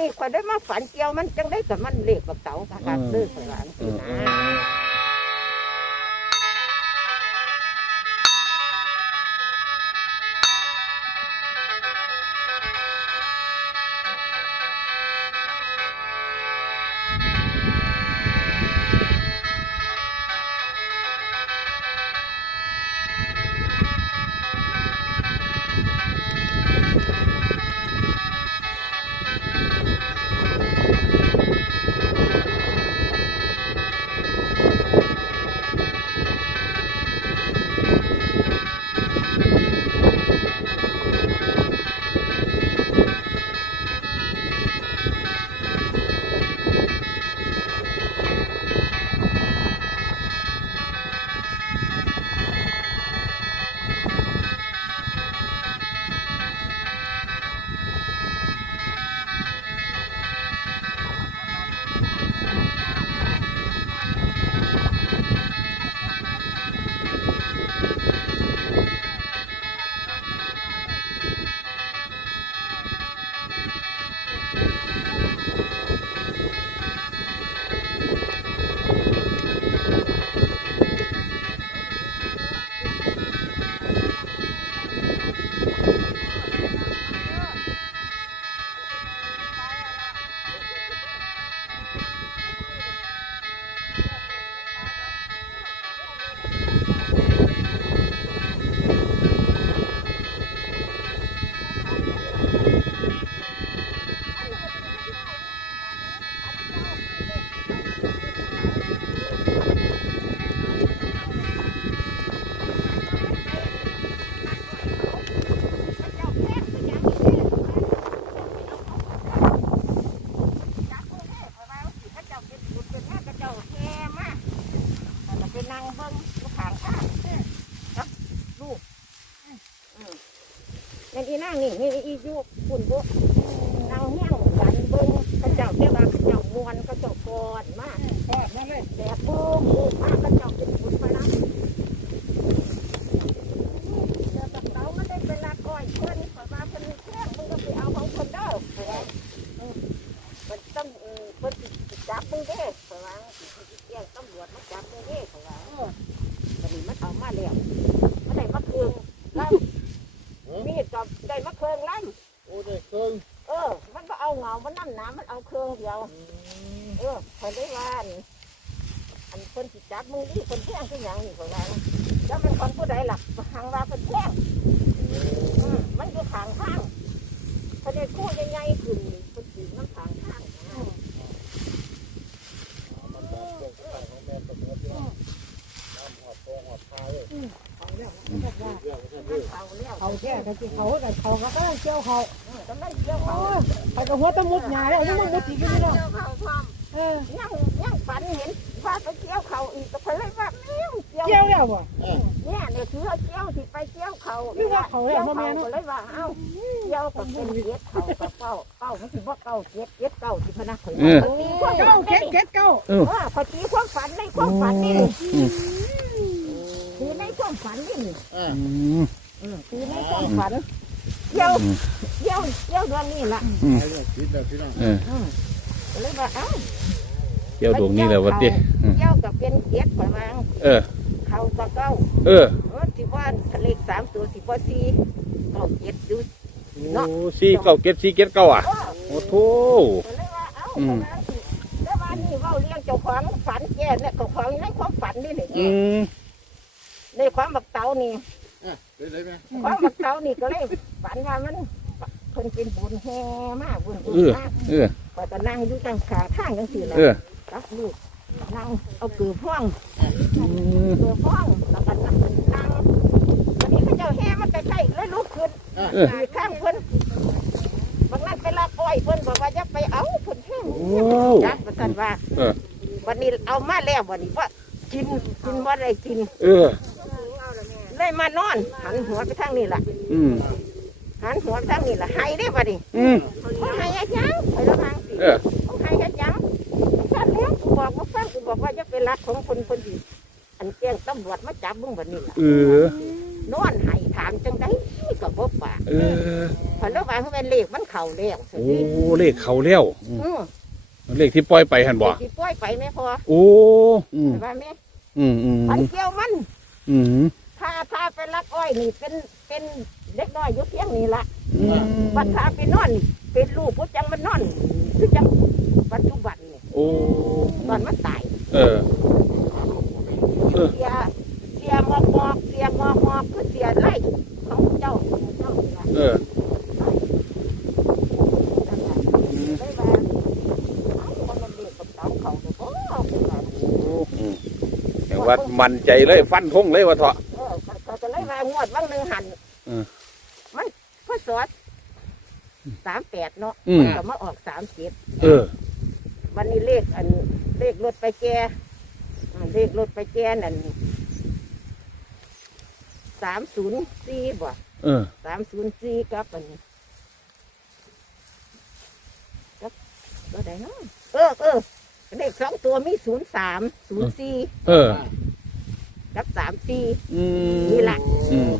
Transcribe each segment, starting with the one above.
นี้ข่อยได้มาฝันเกี่ยวมันจังได้กับมันเลขกับเต๋าค่ะการซื้อข้างหลังอืสิมนะ อีนางนี่นี่อียุปุ่นบุนางเงี้ยงกันเบิ้งกระเจ้าเจ้าว่าเจ้ามวนกระเจ้ากอดมากทอดนั่นเลยแต่ปุ้งมากระเจ้าเป็นบุญพลังเดี๋ยวกับเราไม่ได้เป็นละก้อยเพิ่นขอมาเพิ่นเครื่องมึงก็ไปเอาของคนเด้อเออมันต้องเออเพิ่นสิจับมึงเด้อขอว่าแย่งตำรวจมาจับมึงเด้อขอว่าเออวันนี้มันเอามาแล้วมันได้มาเครื่องล่ำมีดกับได้มาเครื่องล่ โอ้เด็กเกินำเออ มันก็เอาเงามันนั่นน้ำมันเอาเครื่องเดียว เออคอยได้ว่าอันอันคนสิจับมือนี่คนแท่งคือหยังนี่ก็ว่าแล้วมันคนผู้ใดหลักหางว่าคนแท่งอืมมันอยู่ขางข้างเขาได้คู่ใหญ่ๆขึ้นคนสีน้ำขางข้างนะมันแบบพวกไก่ของแม่ตัวเนี้ยน้ำหอดตัวหอดพาย เลยเอาแล้วมันก็ว่าเรื่องมันมันเอาแล้วเขาแค่ที่เขาแต่เขาก็กำลังเกี่ยวเขาไม่เกี่ยวเขาโอ้ยเขาจะหัวตะมุดหยาแล้วยังมันมุดอีกอยู่เกี่เนาะยวเขาพร้อมเออยังยังฝันเห็นว่าไปเกี่ยวเขาอีกก็เลยว่าเกี่ยวเกี่ยวแล้วบ่เนี่ยเนี่ยคือเอาเจียวที่ไปเจียวเขานึกว่าเขาแล้วเจียวพ่อแม่เขาเนะเลยว่าเอ้าเจียวกับเป็นเก็ดเขากับเก้าเก้ามันคือว่าเก้าเก็ดเก็ดเก้าที่พนักเขามันมีความเก้าเก็ดเก็ดเก้าว่าพอตีความฝันในความฝันนี่ นความฝันนี่อ่าอืมคือในความฝันเจียวเจียวเจียวเดือนนี้ล่ะอ้เรื่องคิดแบบพี่น้องเอออืมก็เลยว่าเอ้าเกี่ยวดวงนี้แหล้ววัดดิอืมเจียวกับเป็นเก็ดข่อยวางเออ เขากับเก้าเออเออสิว่าเลขสามตัวสิว่าสี่เก้าเจ็ดดูโอ้สี่เก้าเก็ดสี่เก็ดเก้าอะ เออ โอ้โถ ก็เลยว่าเอ้าอืม แล้วว่านี่เว่าเลี้ยงเจ้าของฝันแก่เนี่ยเจ้าของในความฝันนี่นี่อืม ในความบักเตานี่อะได้ได้ไหมความบักเตานี่ก็เลยฝันว่ามันคนเป็นบุญแห่มากบุญบุญเออมากเออก็จะนั่งอยู่ตั้งขาทางจังสี่แหละเออรับลูกนั่งเอาเกลือพ่วงอืมเกลือพ่วงแล้วก็นั่งนั่งวันนี้เขาเจ้าแห่มันใกล้ๆเลยลุกขึ้นอะเอออยู่ข้างเพิ่นบางนั้นไปลากอ้อยเพิ่นบอกว่าจะไปเอาเพิ่นแห้งโอ้จักประกันว่าเออวันนี้เอามาแล้ววันนี้ว่ากินกินว่าได้กิน เออ เลยมานอน หันหัวไปทางนี้ล่ะ อืมหันหัวไปทางนี้ล่ะให้ได้บัดนี้อืมเขาให้ยัดยังไปละทางสิเออเขาให้ยัดยังสั่นแล้วกูบอกว่าฟังกูบอกว่าจะไปรักของคนคนดีอันแจ้งตำรวจมาจับมึงบัดนี้ล่ะเออนอนให้ถามจังไดก็บ่ปากเออพอแล้วว่าเขาเป็นเลขมันเข่าแล้วสิโอ้เลขเขาแล้วอืมอืมเลขที่ปล่อยไปหันบ่สิปล่อยไปไหมพอโอ้อืมว่าแม่อืมอืมมันเกี่ยวมัน อืม ถ้าถ้าเป็นลักอ้อยนี่เป็นเป็นเล็กน้อยอยู่เพียงนี้ละอืมบัดถ้าไปนอนนี่เป็นลูกผู้จังมันนอนคือจังปัจจุบันนี่โอ้ตอนมันตายเออ เออ เสียเสียงอกงอกเสียงอกงอกคือเสียไล่ของเจ้าเจ้านี่ล่ะเออนั่นล่ะเลยว่าเอ้าคนมันเด็กกับเต่าเขาเนี่ยโอ้เป็นว่าอืมอย่างว่ามันใจเลยฟันทงเลยว่าเถอะ ว่างวดว่างหนึ่งหันเออมันพศสามแปดเนาะอืม มันก็มาออกสามเจ็ดเออ วันนี้เลขอันเลขรถไปแกอ่าเลขรถไปแกนั่นสามศูนย์สี่บ่เออ สามศูนย์สี่กับอันกับก็ได้เนาะเออเออเลขสองตัวมีศูนย์สามศูนย์สี่เออ กับสามสี่ อืมนี่ล่ะ อืม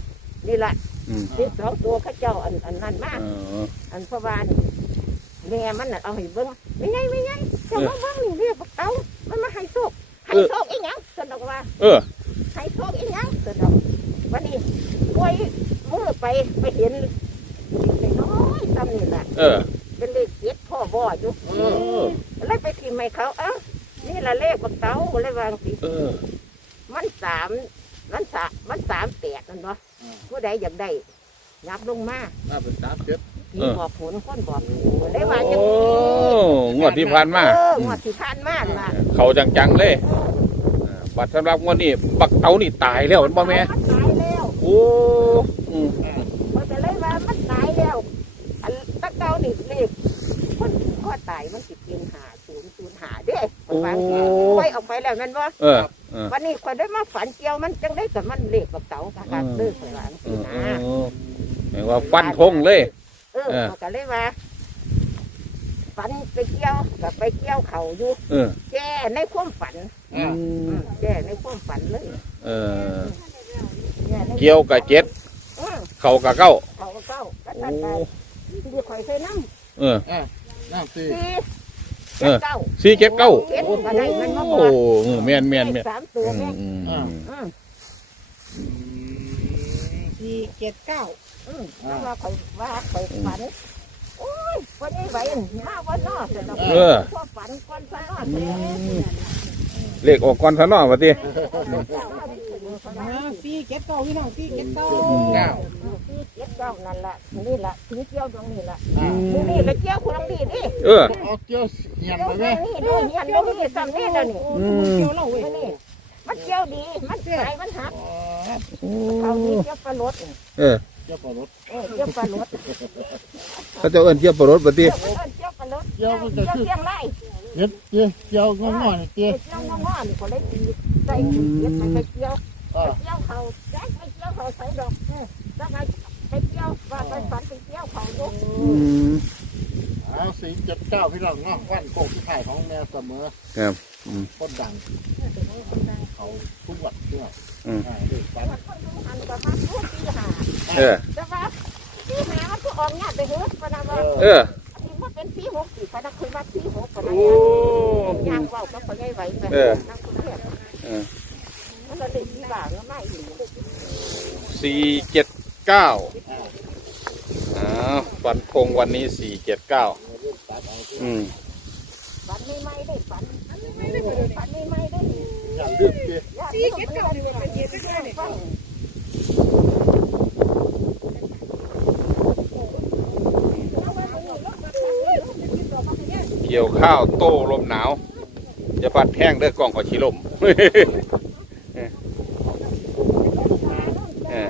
นี่แหละอืมเลขสองตัวเข้าเจ้าอันอันนั้นมาก เออ อันเพราะว่าแม่มันน่ะเอาให้เบิ้งไม่ไงไม่ไงจะมาเบิ้งนี่เรียกบักเต้ามันมาให้โชคให้โชคอีหยังสนอกว่าเออ ให้โชคอีหยังสนอกวันนี้ป่วยมือไปไปเห็นเล็กน้อยๆซ้ำนี่แหละเออ เป็นเลขเจ็ดพ่อบ่อยู่เออเลยไปทิมให้เขาเอ้านี่ละเลขบักเต้าเลยวาจังสิเออ มันสาม มันสามมันสามแปดนั่นเนาะผู้ใดอยากได้ยับลงมาน่าเป็นสามเจ็ดผีบอกผลคนบอกได้ว่าจังโอ้ซี่งวดที่ผ่านมาเอองวดที่ผ่านมาล่ะเขาจังๆเลยอ่าบัตรสำหรับงวดนี้บักเตานี่ตายแล้วมันบ่แม่มันตายแล้วโอ้อืมเขาจะเลยว่ามันตายแล้วอันตะเกานี่เลขคนก็ตายมันสิเพียงหาศูนย์ศูนย์หาเด้มันวางไว้ออกไปแล้วแมันว่าเออเออวันนี้คนได้มาฝันเกี่ยวมันจังได้กับมันเลขกับเตาค่ะการเลิกไปหลังเอสิอนะเออหมายว่าฟันทงเลย เออเขาก็เลยว่าฝันไปเกี่ยวกับไปเกี่ยวเขาอยู่เออแก่ในความฝันอืมอืมแก่ในความฝันเลยเออแก่ในเกี่ยวกับเจ็ดเออเขากับเก้าเขาก็เข้าก็ตัดไปดีข่อยเคยนั่งเออน้ำสี่สี่ เออ เก้าสี่เจ็ดเก้าเจ็ดก็ได้มันมาบโอ้อกเออแม่นแม่นแม่นสามตัวอืแม่มอืมอ่าอืมสี่เจ็ดเก้าอืมแล้วว่าข่อยว่าข่อยฝันโอ้ยวันนี้ไหวมาวันนอกเสร็จแล้วเออพอฝันก่อนฝันนอกเสร็จแล้วเลขออกก่อนซะเนาะว่าติอ่า สี่เจ็ดเก้าพี่น้องสี่เจ็ดเก้าเก้าที่เจ็ดเก้านั่นแหละนี่แหละถึงเกี่ยวตรงนี้แหละอ่านี่นี่แล้วเกี่ยวคุณลองดีดิเออเอาเกี่ยวเหียนเกี่ยไปไหมนี่ดูเหียนตรงนี้ซ้ำนี่แล้วนี่โอ้ยมันเกี่ยวเราเว้ยนี่มันเกี่ยวดี มันสายมันหักอ๋อเขานี่เกี่ยวปลาลดเออเกี่ยวปลารถเออเกี่ยวปลาลดเขาจะเอิ้นเจียบปรดบ่ติเออเกี่ยวปลาลดเกี่ยวเกี่ยวเกี่ยงไล่เกี่ยวเกี่ยวเกี่ยวงอๆนี่เกี่เกี่ยวงงอๆนี่คนได้ตีใส่เกี่ยวไปไปเกี่ยว เกี่ยวเขาแจ๊กไปเกี่ยวเขาใส่ดอกเออแล้วไปไปเกี่ยวว่าไปฝันไปเกี่ยวเขาดูอืมเอาสี่เจ็ดเก้าพี่น้องเนาะวันโกงที่ถ่ายของแม่เสมอครับอืมคนดังเขาทุกวัดเชื่ออืมอ่าเด็กฝันคนดูหันกับมาพูดตีหาเออ แต่ว่าตีหามันก็ออกเนี่ยไปเหือะปะนะว่าเอออันนี้มันเป็นปีหกสี่ปะนะเคยมาปีหกปะนะโอ้ย่างเว่าก็พอใหญ่ไหวไปเออนั่งคุยเรียนเออ สี่เจ็ดเก้าอ้าวฟันคงวันนี้สี่เจ็ดเก้าเรื่องตัดเอาที่อืมฝันไม่ไม่ได้ฝันฝันไม่ไม่ได้ฝันไม่ไม่ได้อย่าลืมเกี่ยวสี่เจ็ดเก้าดีกว่าเป็นเจ็ดเก้าเนี่ยเกี่ยวข้าวโต้ลมหนาว จะปัดแห้งเด้อกล่องขอชีลม เออ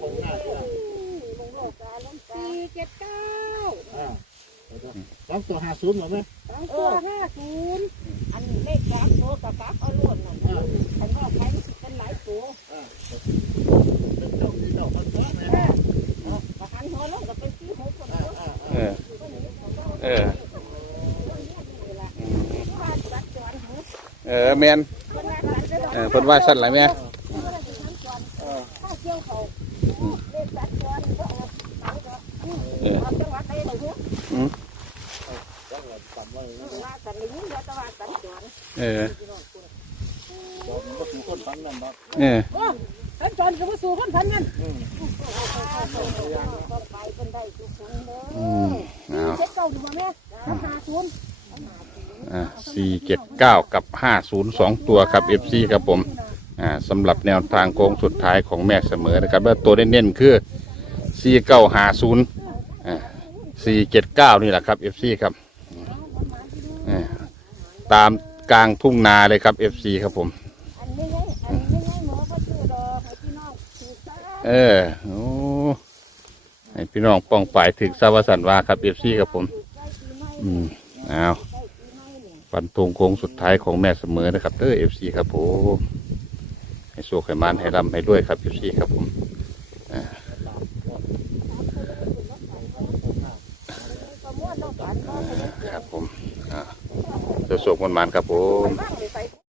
คงหน้าเชื่อ สี่เจ็ดเก้า อ่าสองตัวห้า ศูนย์เหรอไหมสองตัวห้าศูนย์อันเลขสามตัวกับสามเอาล้วนนั่นอ่าฉันว่าใช้เป็นหลายตัวอ่าเป็นเจ้าที่เจ้าพันธุ์นะประหันหัวลงก็เป็นสี่หกคนอ่าเดียวอ่าเออ่าอเออว่าจัดจวนหูเออแมนคนว่าจัดจวน เออเพิ่นว่าสั่นไรแม่ถ้าเกี่ยวเขาเลขจัดจวน ว่า สันนี้ยิ่งเยอะแต่ว่าสันจวนเออบอกมันก็ถูกคนฟันนั่นเนาะเออโอ้ท่านจอนก็มาสู่คนพันเงินอืมก็ไปเป็นได้ทุกคนเด้อืมอเอาเจ็ดเก้าอยู่มาแม่หาศูนย์อ่าสี่เจ็ดเก้ากับห้าศูนย์สองตัวครับ FC ครับผมอ่าสำหรับแนวทางโค้งสุดท้ายของแม่เสมอนะครับแล้วตัวเน้นๆคือสี่เก้าห้าศูนย์อ่าสี่เจ็ดเก้านี่แหละครับ FC ครับอ่า ตามกลางทุ่งนาเลยครับ FC ครับผม อันนี้ไงอันนี้ไงหมอก็ชื่อดอกให้พี่น้องถือซะเออโอ้ให้พี่น้องป้องฝ่ายถึงสาวสันวาครับ FC ครับผม ได้ปีใหม่อืมเอาได้ปีใหม่เนี่ยฟันธงโค้งสุดท้ายของแม่เสมอนะครับเด้อ FC ครับผมให้โชคให้มันให้ร่ำให้ด้วยครับ FC ครับผม ก็ม่วนต้องฝันก็ไป ครับผมอ่า โชคๆมันๆครับผม